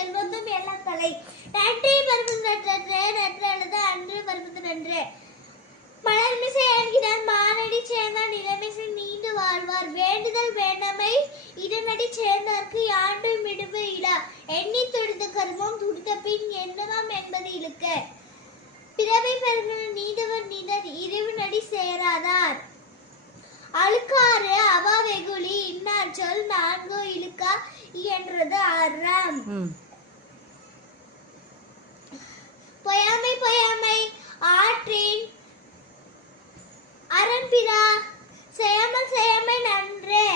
செல்வத்தும் எல்லாம் தலை. நன்றி பருப்பது நன்றே நன்றல்லது அன்று பருப்பது நன்றே. மலர்மிசை என்கிறான் மானடி சேர்ந்தான் இளமிசை நீண்டு வாழ்வார். வேண்டுதல் வேண்டமை இடனடி சேர்ந்தார்க்கு யாண்டும் விடுவு இடா. எண்ணி துடித்த கர்மம் துடித்த பின் என்னவாம் என்பது இழுக்க. பிறவை பெருமை நீண்டவர் நீண்டர் இறைவனடி சேராதார். அழுக்காறு அவா வெகுளி இன்னார் சொல் நான்கோ இழுக்கா என்றது அறம். பொய்யாமை பொய்யாமை ஆற்றின் அரண்பிரா செய்யாமல் செய்யாமை நன்றே.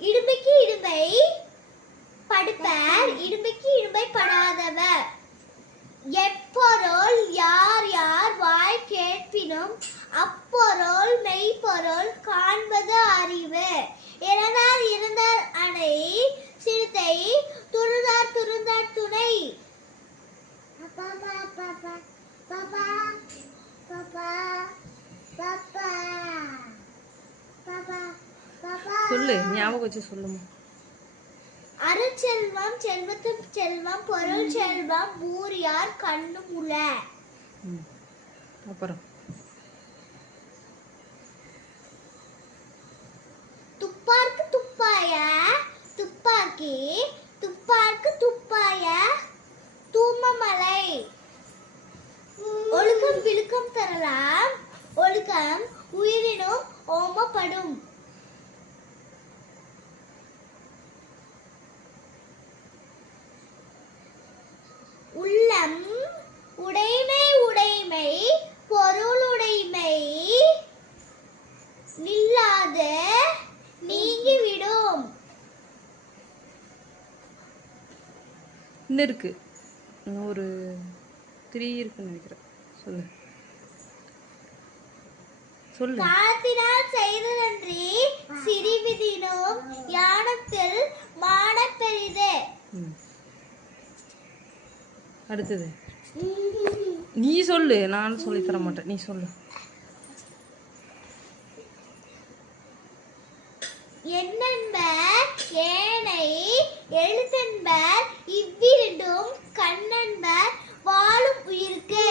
இடும்பைக்கு இடும்பை படுப்பர் இடும்பைக்கு இடும்பை படாதவர். எப்பொருள் யார் யார் வாய் கேட்பினும் அப்பொருள் மெய்ப்பொருள் காண்பது அறிவு. இறந்தார் இருந்தார் அணை சிறுத்தை துருந்தார் துருந்தார் துணை. சொல்லு, ஞாபகம் வச்சு சொல்லுமா. அருட்செல்வம் செல்வத்து செல்வம் பொருள் செல்வம் ஊரியார் கண்ணு முல. அப்புறம் துப்பார்க்கு துப்பாய துப்பாக்கி துப்பார்க்கு துப்பாய தூமமலை. ஒழுக்கம் விழுக்கம் தரலாம் ஒழுக்கம் உயிரினும் ஓமப்படும். உள்ளம் உடைமை உடைமை பொருளுடைமை நில்லாத நீங்கிவிடும். இன்னும் இருக்கு, ஒரு 3 இருக்குன்னு நினைக்கிறேன். சொல்லு சொல்லு. காலத்தினால் செய்த நன்றி சிறிவிதினும் யானத்தில் மானப் பெரிது. அடுத்தது நீ சொல்லு, நான் சொல்லி தர மாட்டேன், நீ சொல்லு. எண்ணென்பர் ஏனை எழுத்தென்பர் இவ்விரண்டும் கண்ணென்பர் வாழும் உயிருக்கு.